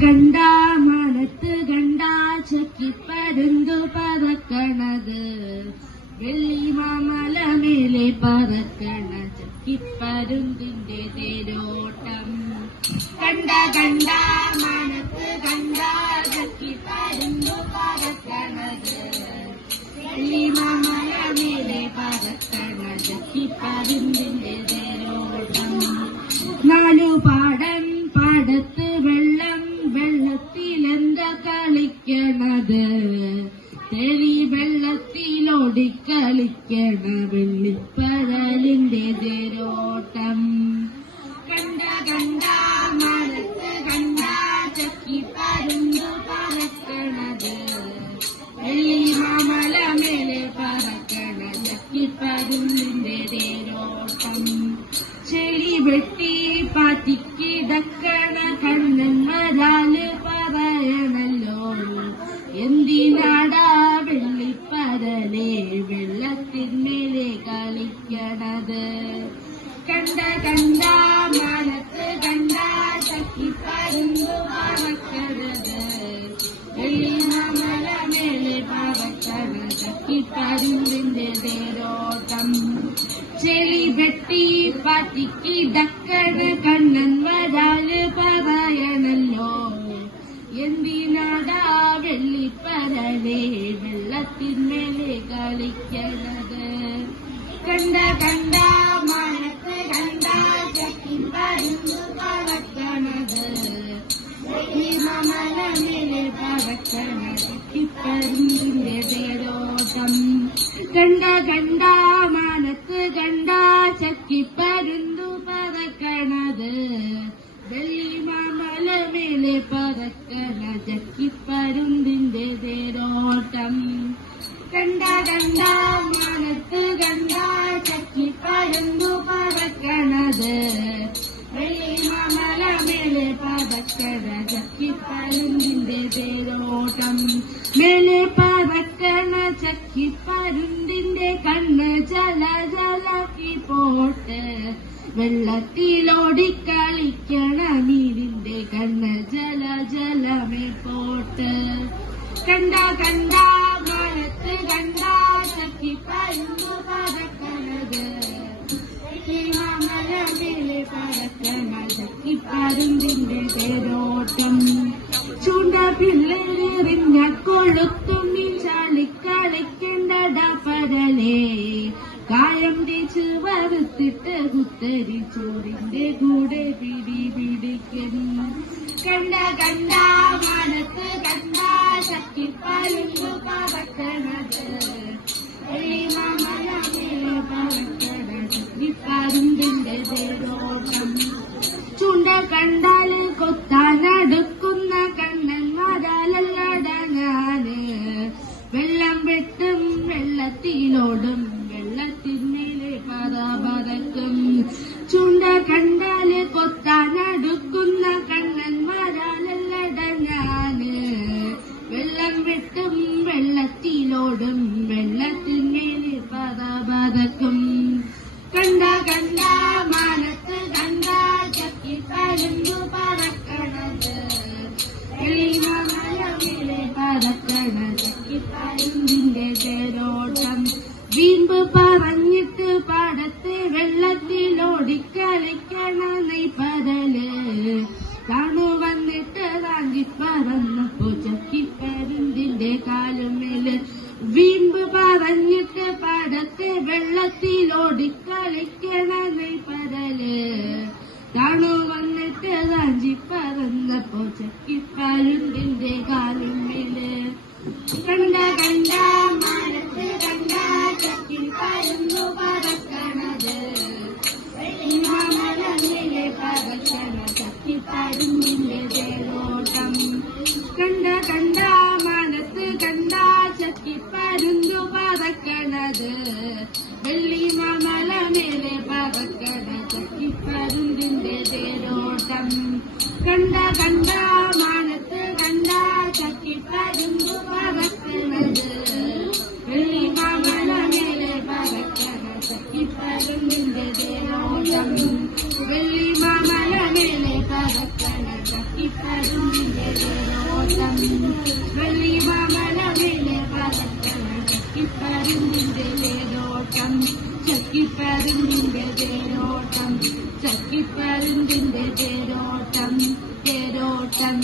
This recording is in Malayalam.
കണ്ട മനത്ത് കണ്ട ചക്കിപ്പരുന്തു പറക്കണത് വെള്ളിമാമല മേലെ പറക്കണ ചക്കിപ്പരുന്തിന്റെ തേരോട്ടം കണ്ട കണ്ട മനത്ത് കണ്ട ചക്കിപ്പരുന്തു പറക്കണത് വെള്ളിമാമല മേലെ പറക്കണ ചക്കിപ്പരുന്തിന്റെ തേരോട്ടം നാലു പാടം പാടത്ത് വെള്ളം വെള്ളത്തിലെന്താ കളിക്കണത് തെളി വെള്ളത്തിലോടിക്കളിക്കണ വെള്ളിപ്പരലിന്റെ തേരോട്ടം കണ്ട കണ്ട മനത്ത് കണ്ട ചക്കിപ്പരുന്തു പറക്കണത് വെള്ളിമാമല മേലെ പറക്കണ ചക്കിപ്പരുന്തിന്റെ തേരോട്ടം ചെളി വെട്ടി പാറ്റിക്കിടക്കണ കണ്ണന്മാരാല് പറയണല്ലോ എന്തിനാടാ വെള്ളിപ്പരലെ വെള്ളത്തിന്മേലെ കളിക്കണത് കണ്ട കണ്ട മനത്ത് കണ്ട ചക്കിപ്പരുന്തു പറക്കണത് വെള്ളിമാമല മേലെ പറക്കണ ചക്കിപ്പരുന്തിന്റെ തേരോട്ടം ചെളി വെട്ടി പാറ്റിക്കിടക്കണ കണ്ണന്മാരാല് പറയണല്ലോ എന്തിനാടാ വെള്ളിപ്പരലെ വെള്ളത്തിന്മേലെ കളിക്കണത് കണ്ട കണ്ട മനത്ത് കണ്ട ചക്കിപ്പരുന്തു പറക്കണത് വെള്ളിമാമല മേലെ പറക്കണ ചക്കിപ്പരുന്തിന്റെ തേരോട്ടം കണ്ട കണ്ട മനത്ത് കണ്ട ചക്കിപ്പരുന്തു പറക്കണത് വെള്ളിമാമല മേലെ പറക്കണ ചക്കിപ്പരുന്തിന്റെ തേരോട്ടം കണ്ട കണ്ട മനത്ത് കണ്ട ചക്കിപ്പരുന്തു പറക്കണത് വെള്ളിമാമല മേലെ പറക്കണ ചക്കിപ്പരുന്തിന്റെ തേരോട്ടം മേലെ പറക്കണ ചക്കിപ്പരുന്തിന്റെ കണ്ണ് ജല ജലാക്കി പോട്ട് വെള്ളത്തിലോടിക്കളിക്കണ മീനിന്റെ കണ്ണ് ജല ജലമേ പോട്ട് കണ്ട കണ്ട മനത്ത് കണ്ട ചക്കിപ്പരുന്തു പറക്കണത് വെള്ളിമാമല മേലെ പറക്കണ ചക്കിപ്പരുന്തിന്റെ തേരോട്ടം ചൂണ്ട പിള്ളേരെറിഞ്ഞ കൊളുത്തുന്നിൽ ചാളിക്കളിക്കണ്ടട പരലേ കായം തേച്ച് വറുത്തിട്ട് കുത്തരി ചോറിന്റെ കൂടെ പിടിക്കുന്നു കണ്ട കണ്ട മനത്ത് കണ്ട ചക്കിപ്പരുന്തു പറക്കണത് വെള്ളിമാമല മേലെ പറക്കണ ചക്കിപ്പരുന്തിന്റെ തേരോട്ടം ചൂണ്ട കണ്ടാല് കൊത്താനടുക്കുന്ന കണ്ണന്മാരാലല്ലടങ്ങാന് വെള്ളം വെട്ടും വെള്ളത്തിലോടും വെള്ളത്തിന്മേലെ പറക്കും ചൂണ്ട കണ്ടാല് കൊത്താനടുക്കുന്ന കണ്ണന്മാരാലല്ലടങ്ങാന് വെള്ളം വെട്ടും വെള്ളത്തിലോടും വെള്ളത്തിന്മേലെ പറക്കും കണ്ട കണ്ട മനത്ത് കണ്ട ചക്കിപ്പരുന്തു പറക്കണത് വെള്ളിമാമല മേലെ പറക്കണ ചക്കിപ്പരുന്തിന്റെ തേരോട്ടം വീമ്പ് പറഞ്ഞിട്ട് പാടത്ത് വെള്ളത്തിലോടിക്കളിക്കണ നെയ്പരല് താണു വന്നിട്ട് താങ്കി പറന്നപ്പോ ചക്കിപ്പരുന്തിന്റെ കാലുമേല് വീമ്പ് പറഞ്ഞിട്ട് പാടത്ത് വെള്ളത്തിലോടിക്കളിക്കണ നെയ്പരല് താണു വന്നിട്ട് താഞ്ചി പറന്നപ്പോ ചക്കിപ്പരുന്തിന്റെ കാലുമേല് കണ്ട കണ്ട മനത്ത് കണ്ട ചക്കിപ്പരുന്തു പറക്കണത് വെള്ളിമാമല മേലെ പറക്കണ ചക്കിപ്പരുന്തിന്റെ തേരോട്ടം കണ്ട കണ്ട മനത്ത് കണ്ട ചക്കിപ്പരുന്തു പറക്കണത് വെള്ളിമാമല മേലെ പറക്കണ ചക്കിപ്പരുന്തിന്റെ തേരോട്ടം കണ്ട കണ്ട മനത്ത് കണ്ട ചക്കിപ്പരുന്തു പറക്കണത് വെള്ളിമാമല മേലെ പറക്കണ ചക്കിപ്പരുന്തിന്റെ തേരോട്ടം വെള്ളിമാമല മേലെ പതക്കണ ചക്കിപ്പരുന്തിന്റെ തേരോട്ടം വെള്ളി മാമലമിലെ പതക്കണ ചക്കിപ്പരുന്തിന്റെ തേരോട്ടം ചക്കിപ്പരുന്തിന്റെ തേരോട്ടം ചക്കിപ്പരുന്തിന്റെ തേരോട്ടം തേരോട്ടം